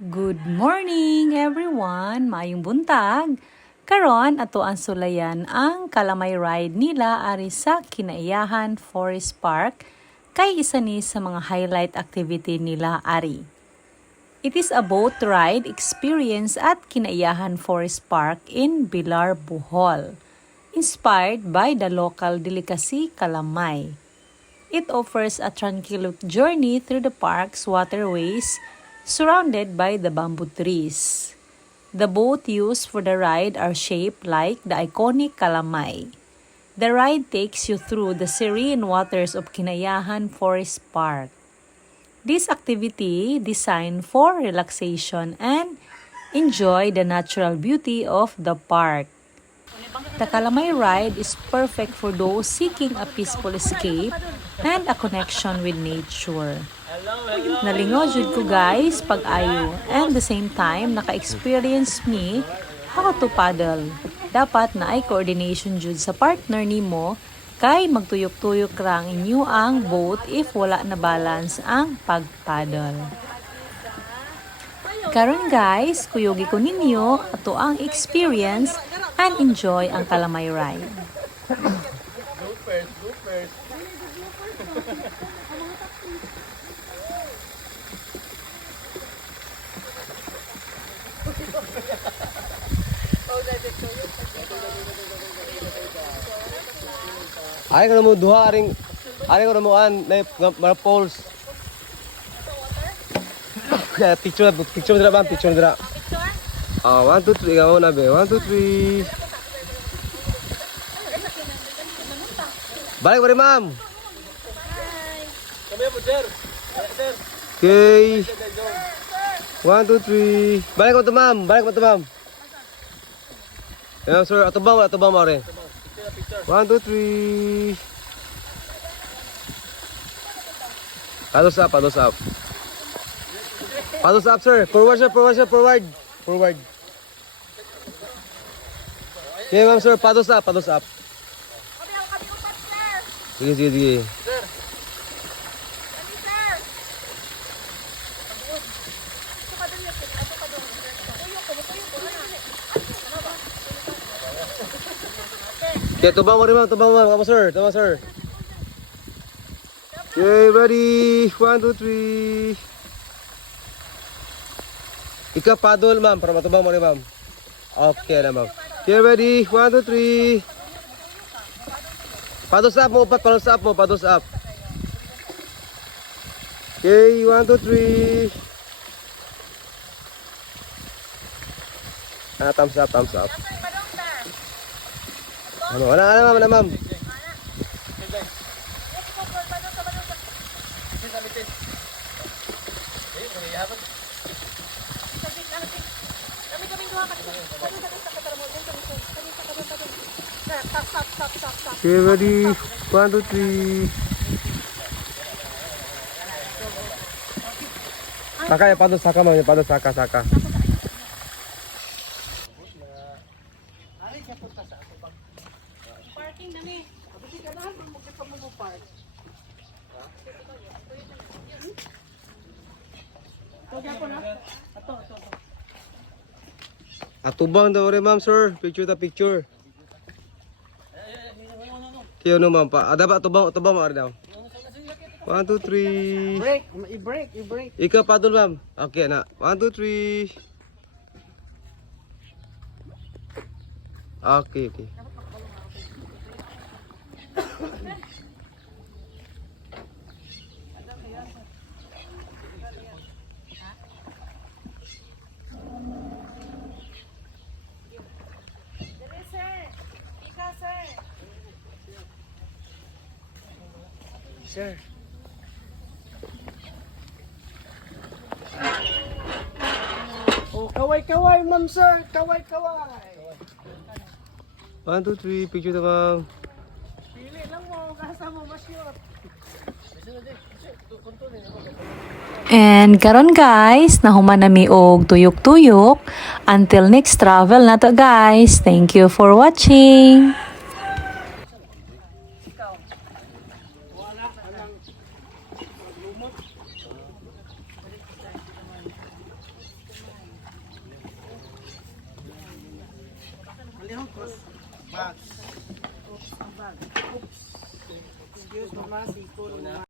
Good morning everyone! Maayong buntag! Karon ato ang sulayan ang kalamay ride nila ari sa Kinaiyahan Forest Park kay isa ni sa mga highlight activity nila ari. It is a boat ride experience at Kinaiyahan Forest Park in Bilar, Bohol, inspired by the local delicacy kalamay. It offers a tranquil journey through the park's waterways surrounded by the bamboo trees. The boat used for the ride are shaped like the iconic kalamay. The ride takes you through the serene waters of Kinaiyahan Forest Park. This activity designed for relaxation and enjoy the natural beauty of the park. The Kalamay ride is perfect for those seeking a peaceful escape and a connection with nature. Nalingaw jud ko guys pag-ayo and the same time naka-experience me how to paddle. Dapat na ay coordination jud sa partner nimo kay magtuyok-tuyok lang inyo ang boat if wala na balance ang pag-paddle. Karon guys, kuyogi ko ninyo ato ang experience and enjoy ang Kalamay ride. Ay ko na mo duha aring ko na mo an na poles. Picture dira ba? Picture dira. 1 2 3 gawo na be. 1 2 3. Balik bari ma'am. Kami mo sir. Okay. 1 2 3. Balik mo to ma'am. Balik mo to ma'am. Yeah, sir, atubang mo re. 1 2 3. Paddles up. Paddles up, sir. Forward, sir. Forward. Okay, ma'am, sir. Paddles up. Sige. Sir. Okay, tubang mo rin, ma'am. Tama, sir. Okay, ready. 1 2 3. Ika paddle, ma'am, para matubang mo rin, ma'am. Okay na, ma'am. Okay, ready? 1, 2, 3. Paddles up mo, paddles up. Okay, 1, 2, 3. Thumbs up. Wala, ma'am. Okay, ready? 1, 2, 3. Saka ya, paddle saka. Parking dami. Atubang daw rin, ma'am, sir. Picture. Kaya no, ma'am, pa. Ada ba atubang mo rin daw? 1, 2, 3. I-break. Ika paddle, ma'am. Okay na. 1, 2, 3. Okay. Sir. Oh, kaway, ma'am, sir. Kaway. 1, 2, 3. Picture na, ma'am. Pili lang mo, kasa mo, masyot. And karon guys, nahuman nami og tuyok-tuyok. Until next travel na to guys. Thank you for watching. Excuse mama, sipon.